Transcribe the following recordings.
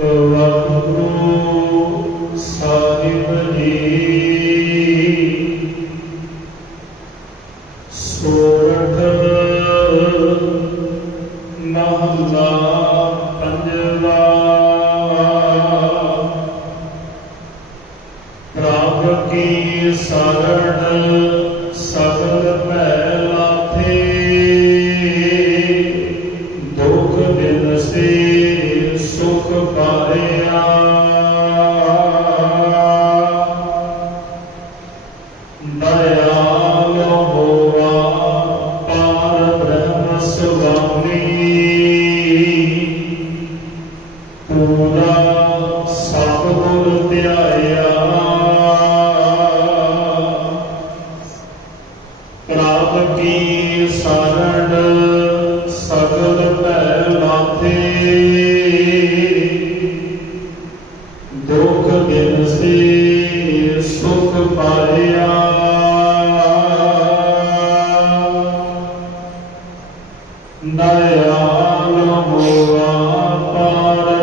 ਵਾਹਿਗੁਰੂ ਸਾਹਿਬ ਜੀ ਸੋਰਠ ਮਹਲਾ ਪੰਜਵਾ ਪ੍ਰਭ ਕੀ ਸਰਣ ਪੂਰਾ ਸਤਿਗੁਰ ਧਿਆਇਆ। ਪ੍ਰਭ ਕੀ ਸਰਣ ਸਗਲ ਭੈ ਲਾਥੇ ਦੁਖ ਦਿਨ ਸੇ ਸੁਖ ਪਾਇਆ। ਦਇਆਲ ਹੋਆ ਪਾਰ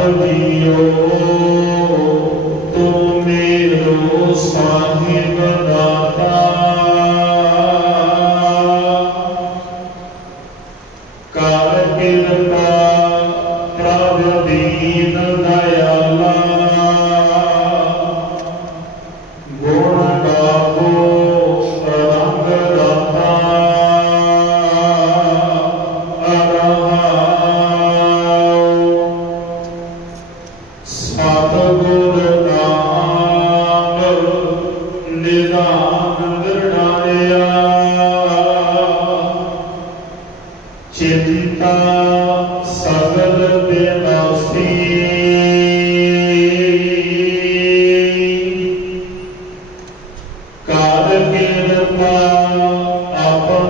ਪ੍ਰਭ ਨਿਦਾਨ ਵਿਰਣਾਇਆ ਚਿੰਤਾ ਸਗਲ ਬਿਨਾਸੀ ਕਰ ਕਿਰਪਾ ਆਪਨੋ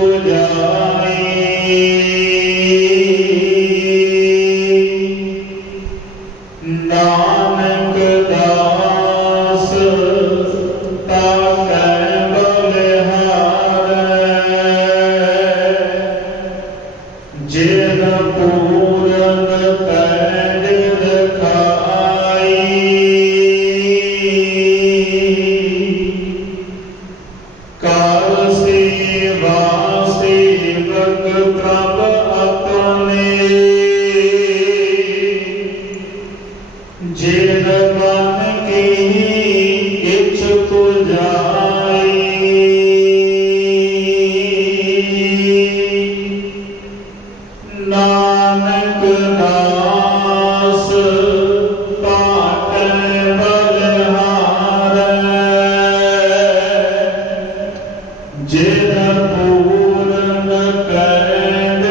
Jena and